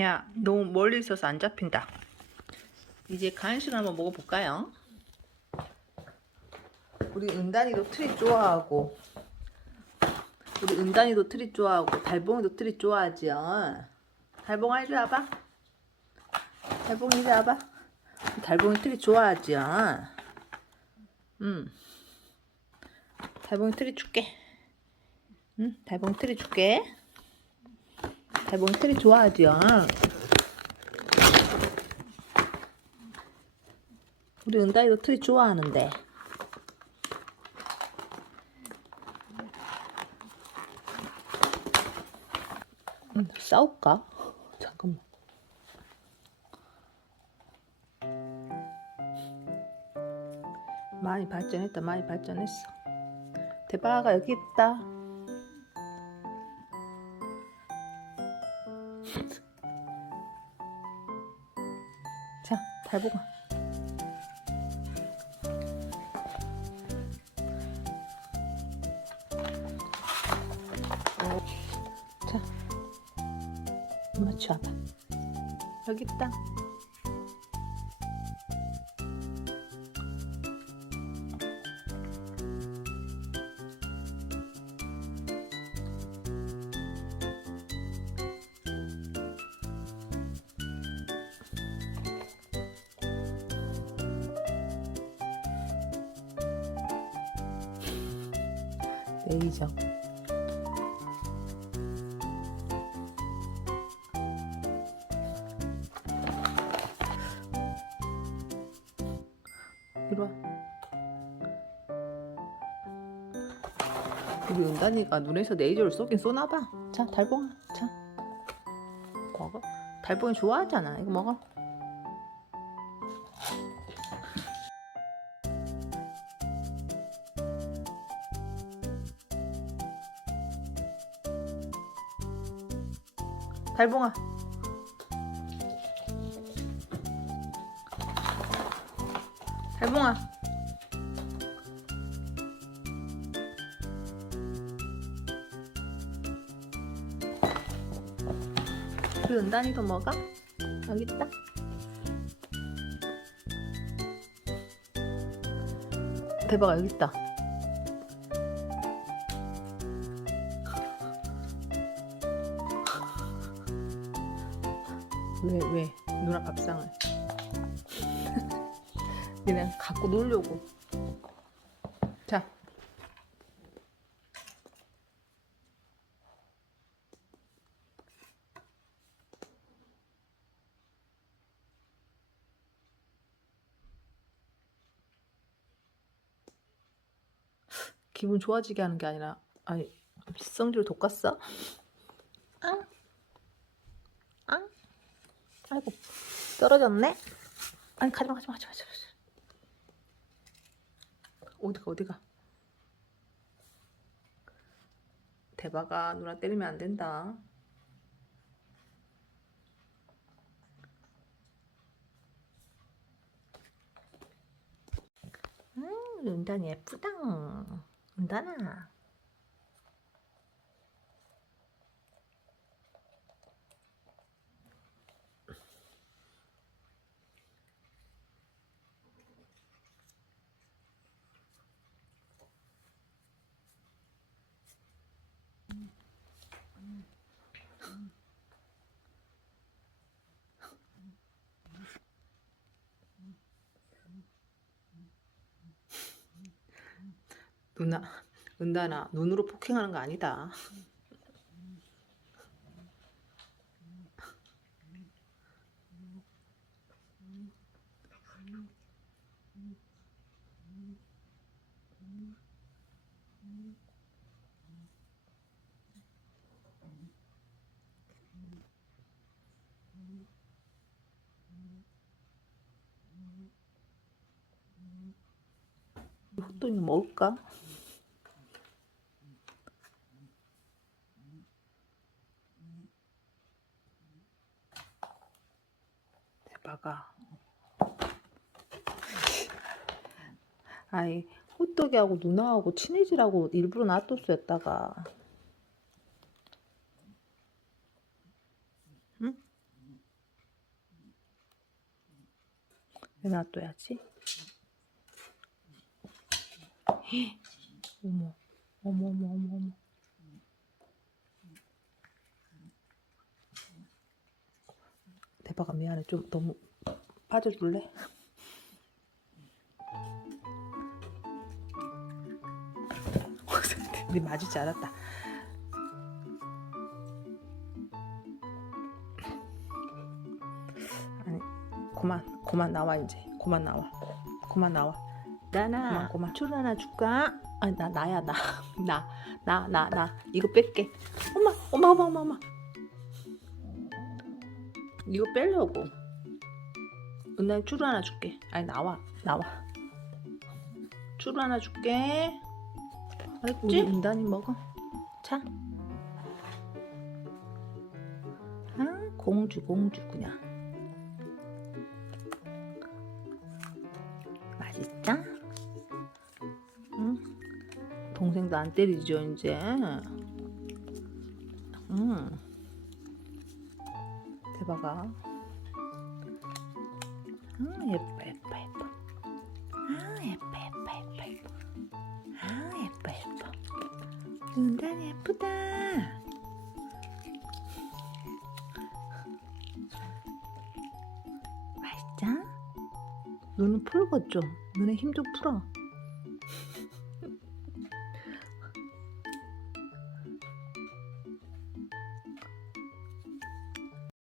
야, 너무 멀리 있어서 안 잡힌다. 이제 간식을 한번 먹어볼까요? 우리 은단이도 트릿 좋아하고, 우리 은단이도 트릿 좋아하고, 달봉이도 트릿 좋아하지요. 달봉아 이리 와봐. 달봉이 이리 와봐. 달봉이 트릿 좋아하지요. 음. 달봉이 트릿 줄게. 응, 달봉이 트릿 줄게. 트릿 좋아하지요. 우리 은다이도 트릿 좋아하는데. 음, 싸울까? 잠깐만. 많이 발전했다, 많이 발전했어. 대박아, 여기 있다. 자, 달봉아. 자, 엄마 치워봐. 여기 있다. 레이저. 이리 와. 우리 은단이가 눈에서 레이저를 쏘긴 쏘나봐. 자, 달봉아. 자. 먹어. 달봉이 좋아하잖아. 이거 먹어. 달봉아. 달봉아. 우리 은단이도 먹어? 여기 있다. 대박아 여기 있다. 왜, 왜? 누나 밥상을. 그냥 갖고 놀려고. 자. 기분 좋아지게 하는 게 아니라, 아니, 성질 돋갔어? 아, 아, 아이고, 떨어졌네? 아니, 가지마, 가지마, 가지마, 가지마. 어디가, 어디가? 대박아, 누나 때리면 안 된다. 음, 은단이 예쁘다. 은단아. 누나, 은단아, 눈으로 폭행하는 거 아니다. 용돈이 뭘까? 대박아. 아이, 호떡이하고 누나하고 친해지라고 일부러 놔뒀었다가. 응? 왜 놔둬야지? 어머, 어머, 어머, 어머, 어머. 대박아 미안해 좀 너무 빠져줄래? 네 맞을 줄 알았다. 아니 그만 그만 나와 이제 그만 나와 그만 나와 나나 그만 줄 하나 줄까? 아니 나 나야 나. 나 나 나 나. 이거 뺄게. 엄마 엄마 엄마 엄마 엄마. 이거 빼려고. 은나 줄 하나 줄게. 아니 나와 나와. 줄 하나 줄게. 알았지? 은단이 먹어. 자. 아, 공주, 공주, 그냥. 동생도 안 때리죠, 이제. 응. 대박아. 아, 예뻐, 예뻐, 예뻐. 아, 예뻐, 예뻐, 예뻐, 예뻐. 아, 예뻐, 예뻐. 눈단 예쁘다. 맛있자? 눈은 풀고 좀. 눈에 힘 좀 풀어.